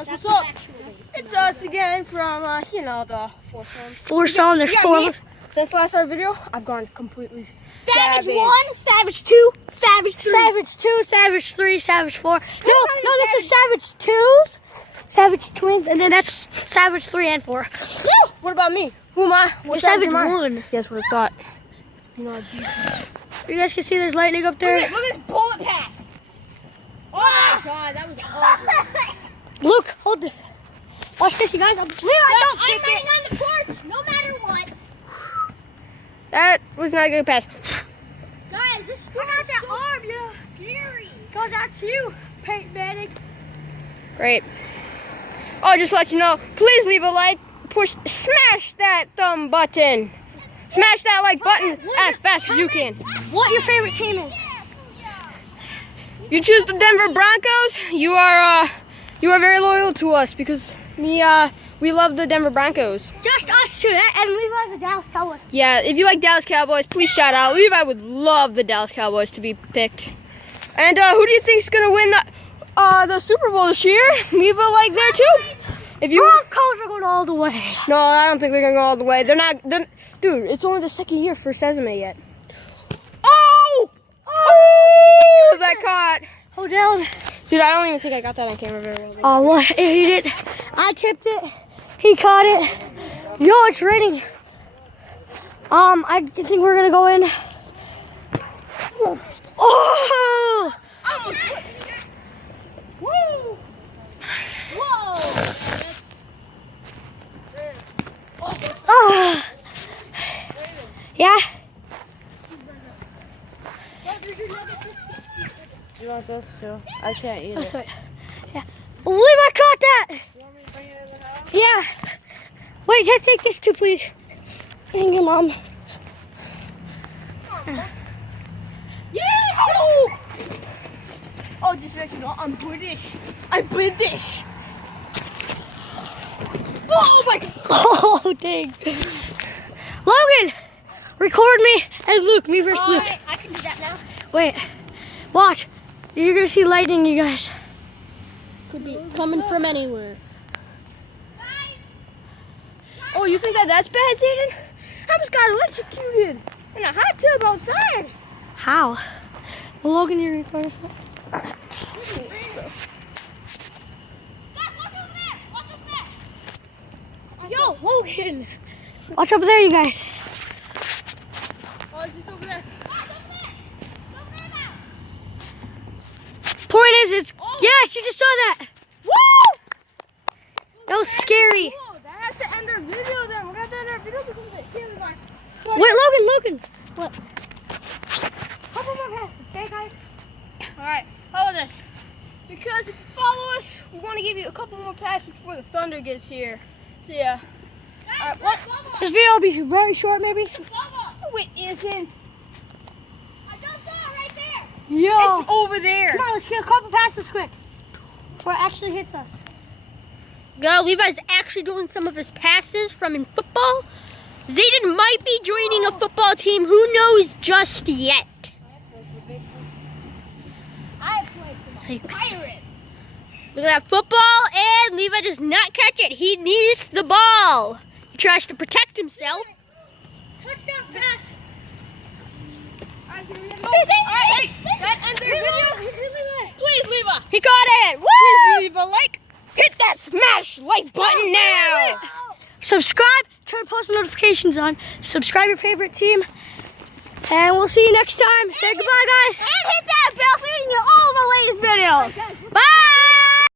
What's up? It's us again from, the Thunderstorm. Thunderstorm, there's four of us. Since last our video, I've gone completely Savage 1, Savage 2, Savage 3. Savage 2, Savage 3, Savage 4. No, this is Savage 2s, Savage twins, and then that's Savage 3 and 4. Woo! What about me? Who am I? You're Savage 1. Yes, what I thought. You guys can see there's lightning up there. Look at this bullet pass. Oh my god, that was ugly. Look, hold this. Watch this, you guys. I'm running on the porch, no matter what. That was not a good pass. Guys, this is not that arm, yeah. Scary. Goes out to you, Peyton Manning. Great. Oh, just to let you know, please leave a like. Smash that thumb button. Smash that like button as fast as you can. What your favorite team is? You choose the Denver Broncos. You are very loyal to us because we love the Denver Broncos. Just us two, and Levi the Dallas Cowboys. Yeah, if you like Dallas Cowboys, please shout out. Levi would love the Dallas Cowboys to be picked. And who do you think is gonna win the Super Bowl this year? Leave a like there too. If you Broncos are going all the way. No, I don't think they're gonna go all the way. They're not. Dude, it's only the second year for Sesame yet. Oh! Was that caught? Hold down. Dude, I don't even think I got that on camera very well. Oh, what? He did. I tipped it. He caught it. Yo, it's raining. I think we're gonna go in. Oh! Woo! Whoa! Oh! Yeah. You want this too? I can't eat Oh, sorry. Yeah. I believe I caught that. You want me to bring it in the house? Yeah. Wait, just take this too, please. Thank you, Mom. Yeah! Oh, just let you know, I'm British. I'm British. Oh my God! Oh, dang. Logan, record me and Luke, me versus Luke. Alright, I can do that now. Wait, watch. You're gonna see lightning, you guys. Could be coming from anywhere. Oh, you think that's bad, Zayden? I just got electrocuted in a hot tub outside. How? Well, Logan, you're recording us. Yo, Logan! Watch over there, you guys. Oh, it's just over there. Point is, it's yes, you just saw that. Woo! That was scary. Cool. That has to end our video then. We're gonna have to end our video because of the killing guy. Wait, Logan. What? Couple more passes, okay, guys? Alright, how about this? Because if you follow us, we want to give you a couple more passes before the thunder gets here. So yeah. Alright, what? This video will be very short, maybe. No, it isn't. I just saw it right there. Yo. It's over there. Come on, let's get a couple passes quick. Before it actually hits us. Go, Levi's actually doing some of his passes from in football. Zayden might be joining a football team. Who knows just yet? I play for the Pirates. Look at that football, and Levi does not catch it. He needs the ball. He tries to protect himself. Touchdown pass. Alright, that ends our video. Please, Levi. He got it. Woo! Please leave a like. Hit that smash like button now. Subscribe, turn post notifications on, subscribe your favorite team, and we'll see you next time. Say goodbye, guys. And hit that